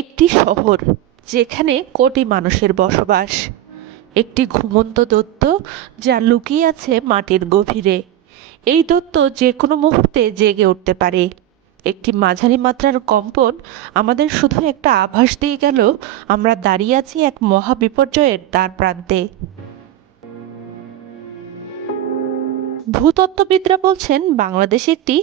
একটি শহর যেখানে কোটি মানুষের বসবাস। একটি ঘুমন্ত দত্ত যা লুকিয়ে আছে মাটির গভীরে। এই দত্ত যে কোনো মুহূর্তে জেগে উঠতে পারে। একটি মাঝারি মাত্রার কম্পন আমাদের শুধু একটা আভাস দিয়ে গেল, আমরা দাঁড়িয়ে আছি এক মহা বিপর্যয়ের দ্বার প্রান্তে। ভূতত্ত্ববিদরা বলছেন, বাংলাদেশ একটি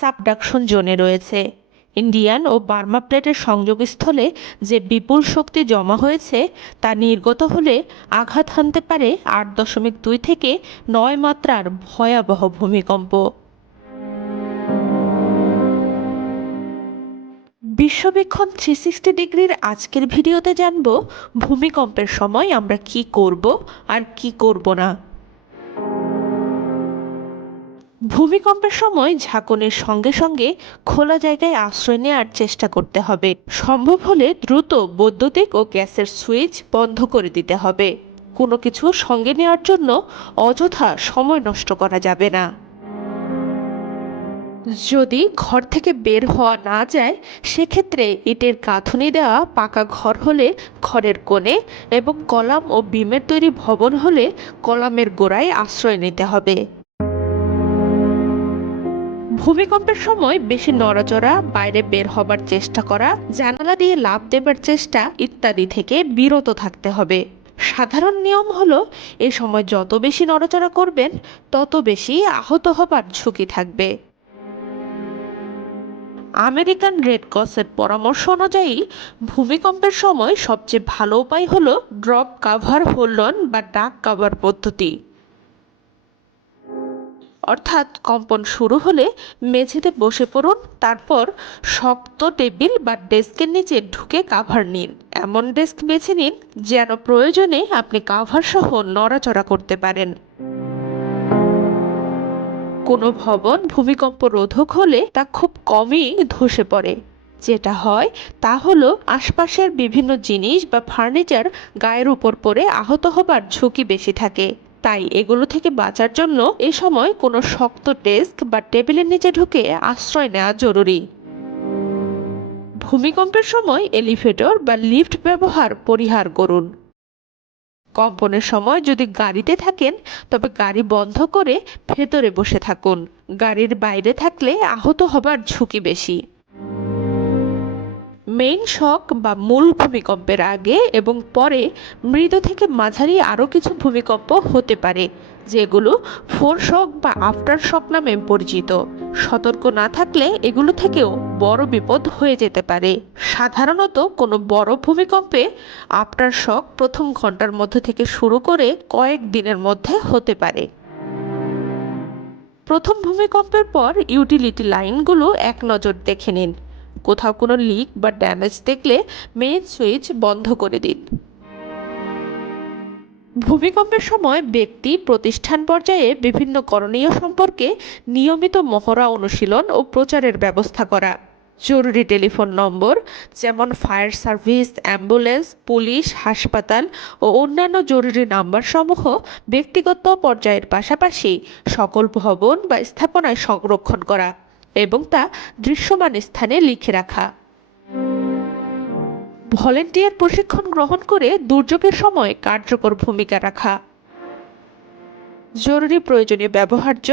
সাবডাকশন জোনে রয়েছে। ইন্ডিয়ান ও বার্মা প্লেটের সংযোগস্থলে যে বিপুল শক্তি জমা হয়েছে, তা নির্গত হলে আঘাত হানতে পারে আট দশমিক দুই থেকে নয় মাত্রার ভয়াবহ ভূমিকম্প। বিশ্ববীক্ষণ থ্রি সিক্সটি ডিগ্রির আজকের ভিডিওতে জানব, ভূমিকম্পের সময় আমরা কি করব আর কি করব না। ভূমিকম্পের সময় ঝাঁকুনির সঙ্গে সঙ্গে খোলা জায়গায় আশ্রয় নেওয়ার চেষ্টা করতে হবে। সম্ভব হলে দ্রুত বৈদ্যুতিক ও গ্যাসের সুইচ বন্ধ করে দিতে হবে। কোনো কিছু সঙ্গে নেওয়ার জন্য অযথা সময় নষ্ট করা যাবে না। যদি ঘর থেকে বের হওয়া না যায়, সেক্ষেত্রে ইটের গাঁথুনি দেওয়া পাকা ঘর হলে ঘরের কোণে এবং কলাম ও বিমের তৈরি ভবন হলে কলামের গোড়ায় আশ্রয় নিতে হবে। ভূমিকম্পের সময় বেশি নড়াচড়া, বাইরে বের হবার চেষ্টা করা, জানালা দিয়ে লাভ দেবার চেষ্টা ইত্যাদি থেকে বিরত থাকতে হবে। সাধারণ নিয়ম হলো, এ সময় যত বেশি নড়াচড়া করবেন, তত বেশি আহত হবার ঝুঁকি থাকবে। আমেরিকান রেড ক্রসের পরামর্শ অনুযায়ী, ভূমিকম্পের সময় সবচেয়ে ভালো উপায় হলো ড্রপ কাভার হোল্ডন বা ডাক কাভার পদ্ধতি। অর্থাৎ কম্পন শুরু হলে মেঝেতে বসে পড়ুন, তারপর শক্ত টেবিল বা ডেস্কের নিচে ঢুকে কাভার নিন। এমন ডেস্ক বেছে নিন যেন প্রয়োজনে আপনি কাভার সহ নড়াচড়া করতে পারেন। কোনো ভবন ভূমিকম্প রোধক হলে তা খুব কমই ধসে পড়ে। যেটা হয় তা হলো আশপাশের বিভিন্ন জিনিস বা ফার্নিচার গায়ের উপর পড়ে আহত হবার ঝুঁকি বেশি থাকে। তাই এগুলো থেকে বাঁচার জন্য এ সময় কোনো শক্ত ডেস্ক বা টেবিলের নিচে ঢুকে আশ্রয় নেওয়া জরুরি। ভূমিকম্পের সময় এলিভেটর বা লিফট ব্যবহার পরিহার করুন। কম্পনের সময় যদি গাড়িতে থাকেন, তবে গাড়ি বন্ধ করে ভেতরে বসে থাকুন। গাড়ির বাইরে থাকলে আহত হবার ঝুঁকি বেশি। মেইন শক বা মূল ভূমিকম্পের আগে এবং পরে মৃদু থেকে মাঝারি আরও কিছু ভূমিকম্প হতে পারে, যেগুলো ফোর শক বা আফটার শক নামে পরিচিত। সতর্ক না থাকলে এগুলো থেকেও বড় বিপদ হয়ে যেতে পারে। সাধারণত কোনো বড় ভূমিকম্পে আফটার শক প্রথম ঘণ্টার মধ্যে থেকে শুরু করে কয়েক দিনের মধ্যে হতে পারে। প্রথম ভূমিকম্পের পর ইউটিলিটি লাইনগুলো এক নজর দেখে নিন। কোথাও কোনো লিক বা ড্যামেজ দেখলে মেইন সুইচ বন্ধ করে দিন। ভূমিকম্পের সময় ব্যক্তি, প্রতিষ্ঠান পর্যায়ে বিভিন্ন করণীয় সম্পর্কে নিয়মিত মহড়া অনুশীলন ও প্রচারের ব্যবস্থা করা। জরুরি টেলিফোন নম্বর, যেমন ফায়ার সার্ভিস, অ্যাম্বুলেন্স, পুলিশ, হাসপাতাল ও অন্যান্য জরুরি নাম্বারসমূহ ব্যক্তিগত পর্যায়ের পাশাপাশি সকল ভবন বা স্থাপনায় সংরক্ষণ করা। এবং তা দৃশ্যমান স্থানে লিখে রাখা। ভলেন্টিয়ার প্রশিক্ষণ গ্রহণ করে দুর্যোগের সময় কার্যকর ভূমিকা রাখা। জরুরি প্রয়োজনীয় ব্যবহার্য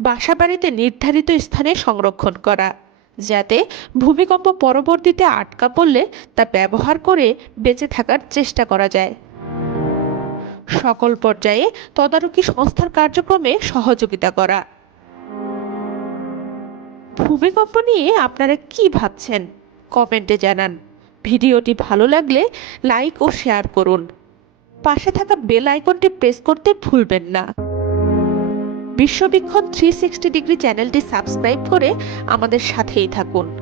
বাসা বাড়িতে নির্ধারিত স্থানে সংরক্ষণ করা, যাতে ভূমিকম্প পরবর্তীতে আটকা পড়লে তা ব্যবহার করে বেঁচে থাকার চেষ্টা করা যায়। সকল পর্যায়ে তদারকি সংস্থার কার্যক্রমে সহযোগিতা করা। ভূমিকম্প নিয়ে আপনারা কি ভাবছেন? কমেন্টে জানান। ভিডিওটি ভালো লাগলে লাইক ও শেয়ার করুন। পাশে থাকা বেল আইকনটি প্রেস করতে ভুলবেন না। বিশ্ববীক্ষণ থ্রি সিক্সটি ডিগ্রি চ্যানেলটি সাবস্ক্রাইব করে আমাদের সাথেই থাকুন।